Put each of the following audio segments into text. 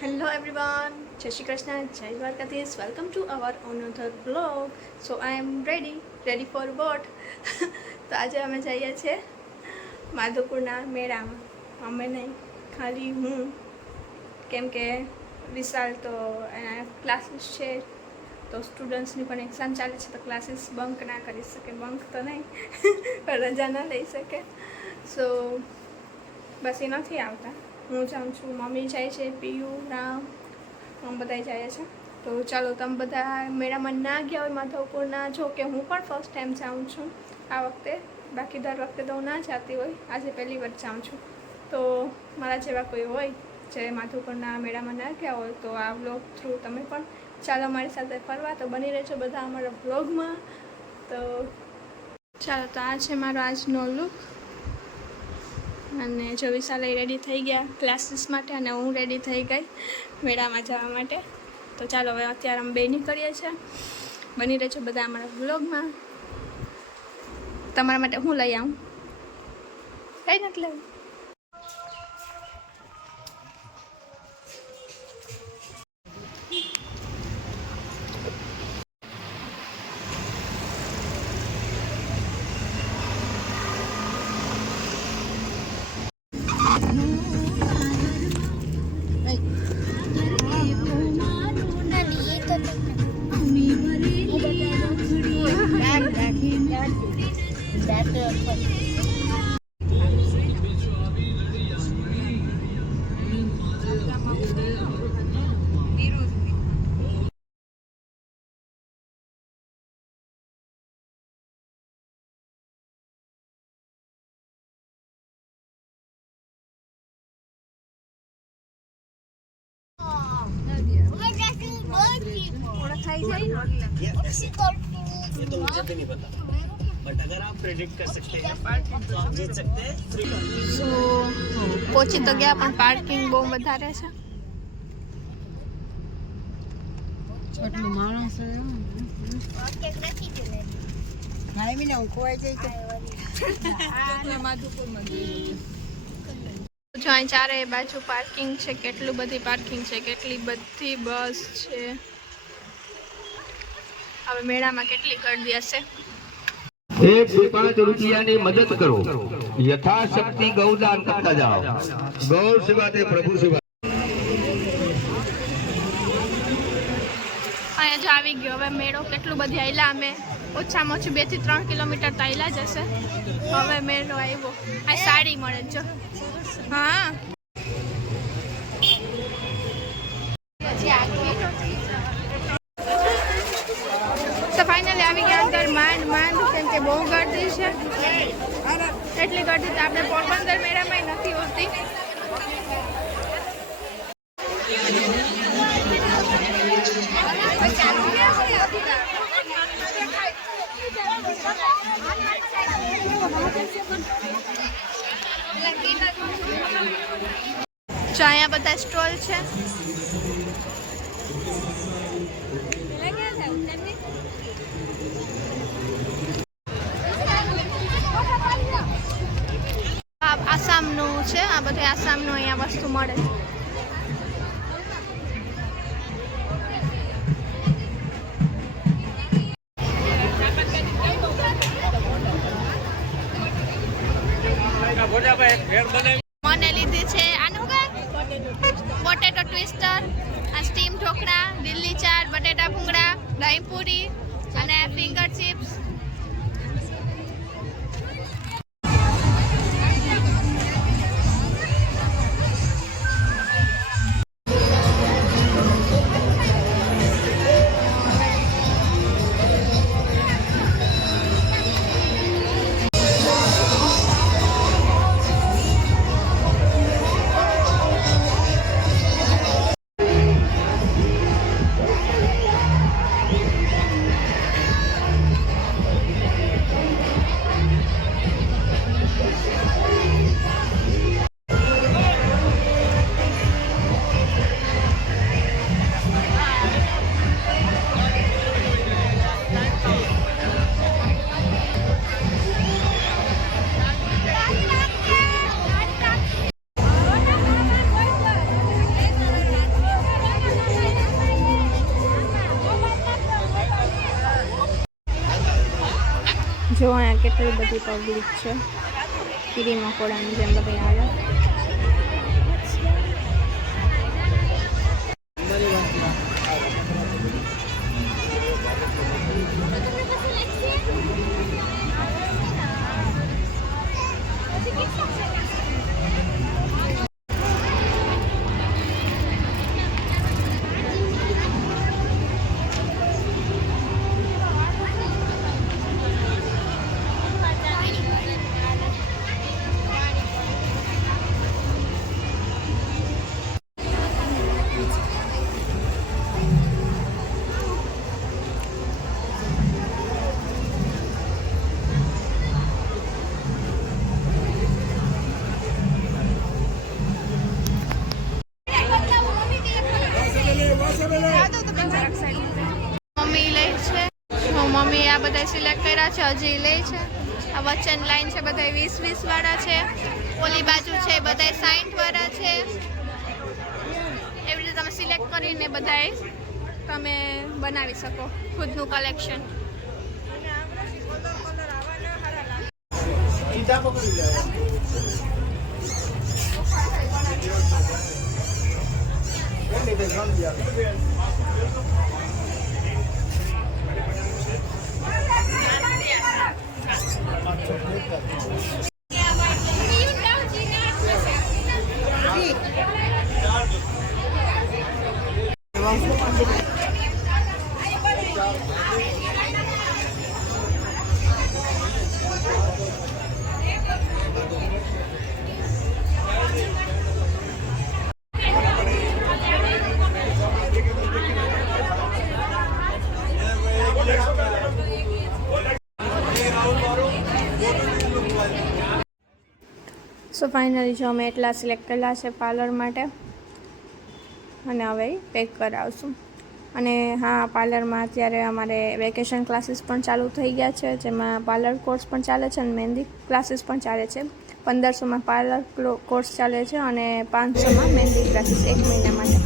Hello everyone જય શ્રી કૃષ્ણ જય Dwarkadhish. Welcome to our another blog so I am ready ready for what તો આજે અમે જઈએ છીએ માધવપુરના મેળામાં અમે નહીં ખાલી હું કેમ કે વિશાલ તો એના ક્લાસીસ છે તો સ્ટુડન્ટ્સની પણ એક્ઝામ ચાલે છે તો ક્લાસીસ બંક ના કરી શકે બંક તો નહીં રજા ના લઈ શકે સો બસ એ નથી આવતા। હું જાઉં છું, મમ્મી જાય છે, પિયુ રામ અમે બધા જાય છે. તો ચાલો, તમે બધા મેળામાં ના ગયા હોય માધવપુરના, જો કે હું પણ ફર્સ્ટ ટાઈમ જાઉં છું. આ વખતે, બાકી દર વખતે તો હું ના જતી હોય, આજે પહેલી વાર જાઉં છું. તો મારા જેવા કોઈ હોય જે માધવપુરના મેળામાં ના ગયા હોય, તો આ વ્લોગ થ્રુ તમે પણ ચાલો મારી સાથે ફરવા. તો બની રહેજો બધા અમારા વ્લોગમાં તો ચાલો, તો આ છે મારો આજનો લુક અને જો વિશાલે રેડી થઈ ગયા ક્લાસીસ માટે અને હું રેડી થઈ ગઈ મેળામાં જવા માટે. તો ચાલો હવે અત્યારે અમે બે નીકળીએ છીએ. બની રહેજો બધા અમારા બ્લોગમાં તમારા માટે હું લઈ આવું. કંઈ નથી લેવું ઓળખાઈ જાય ये तो मुझे भी नहीं पता बट अगर आप प्रेडिक्ट कर सकते हैं तो आप जीत सकते हैं फ्री સો પહોંચી તો ગયા પણ પાર્કિંગ બહુ વધારે છે કેટલું માણસ ખાઈ ને હું ખોવાઈ જઈ તો જો અહીં ચારે બાજુ પાર્કિંગ છે કેટલું બધી પાર્કિંગ છે કેટલી બધી બસ છે હવે મેળામાં કેટલી ગરદી હશે? એક પાંચ રૂપિયાની મદદ કરો. યથાશક્તિ ગૌદાન કરતા જાઓ. ગૌ સેવા તે પ્રભુ સેવા. અહીંયા જો આવી ગયો. હવે મેળો કેટલું બધી આયલા અમે. ઓછામાં ઓછું બેથી ત્રણ કિલોમીટર તો આયલા જ હશે. હવે મેળો આવ્યો. આ સાડી મળે જો. હા તો ફાઇનલી આવી ગયા અંદર માંડ માંડ કેમ કે બહુ ગરદી છે એટલી કરતી તો આપણે પોરબંદર મેળામાં નથી હોતી ચા અહીંયા બધા સ્ટોલ છે. છે. આ બધું આસામનું અહીંયા વસ્તુ મળે મને લીધી છે આનું પોટેટો ટ્વિસ્ટર આ સ્ટીમ ઢોકળા દિલ્હી ચાટ બટેટા ભૂંગળા, દહીં અને ફિંગર ચિપ્સ જો અહીંયા કેટલી બધી પબ્લિક છે. કીરી મકોડાની જેમ બધા આવે. આ બધા સિલેક્ટ કર્યા છે, હજી લે છે. આ વચન લાઈન છે બધા વીસ વીસ વાળા છે. ઓલી બાજુ છે બધા સાઠ વાળા છે. એવી રીતે તમે સિલેક્ટ કરીને બધાએ તમે બનાવી શકો ખુદનું collection. Thank you. So finally જો અમે એટલા સિલેક્ટ કરેલા છે પાર્લર માટે, અને હવે પેક કરાવશું. અને હા પાર્લરમાં અત્યારે અમારે વેકેશન ક્લાસીસ પણ ચાલુ થઈ ગયા છે, જેમાં પાર્લર કોર્સ પણ ચાલે છે અને મહેંદી ક્લાસીસ પણ ચાલે છે. પંદરસોમાં પાર્લર કોર્સ ચાલે છે અને પાંચસોમાં મહેંદી ક્લાસીસ એક મહિના માટે.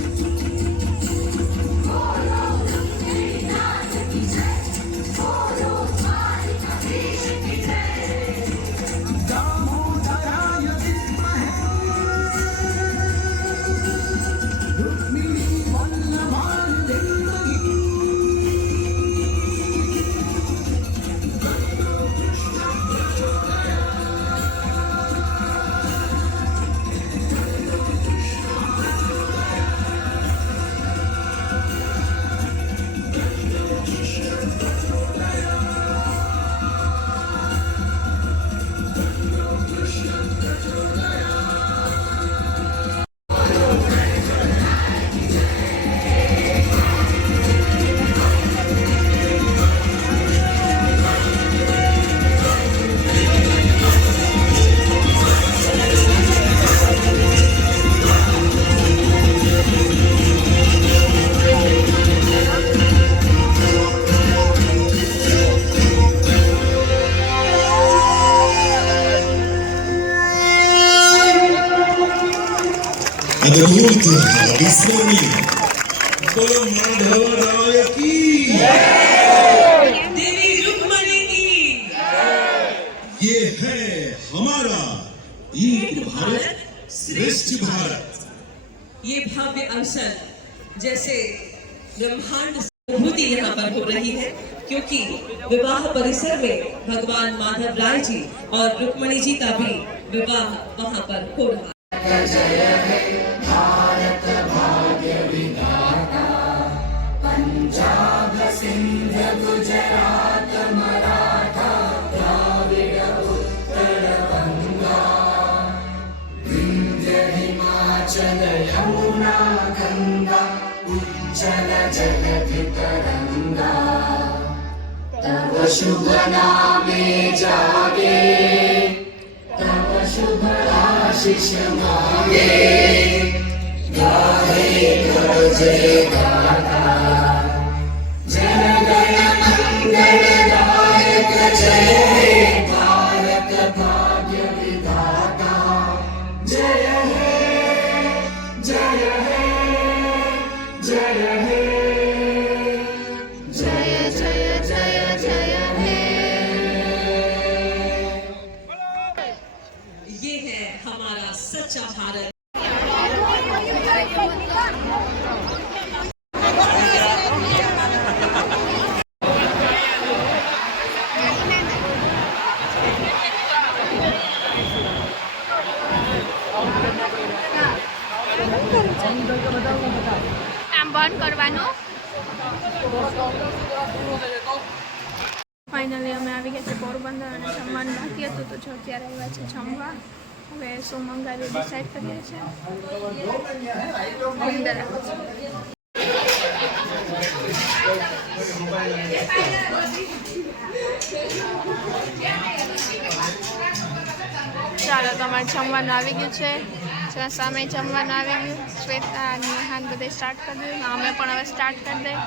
अद्भुत विस्मरणीय बोलो माधव राय की देवी रुक्मणी की ये है हमारा एक भारत श्रेष्ठ भारत। ये भव्य अवसर जैसे ब्रह्मांड अनुभूति यहाँ पर हो रही है क्योंकि विवाह परिसर में भगवान माधव राय जी और रुक्मणी जी का भी विवाह वहाँ पर हो रहा है। जगातभङ्गा बृन्द्रिमाचलना गङ्गा कुञ्चन जगति तरगङ्गा तव शुभनामे जागे तव शुभनाशिष्ये જય અત્યારે આવ્યા છે જમવા. હવે શું મંગાવીએ ડિસાઈડ કરીએ છીએ. ચાલો તમારે જમવાનું આવી ગયું છે. જ્યાં સામે જમવાનું આવી ગયું. શ્વેતા અને નહાન બધે સ્ટાર્ટ કરી દીધું. અમે પણ હવે સ્ટાર્ટ કરી દઈએ.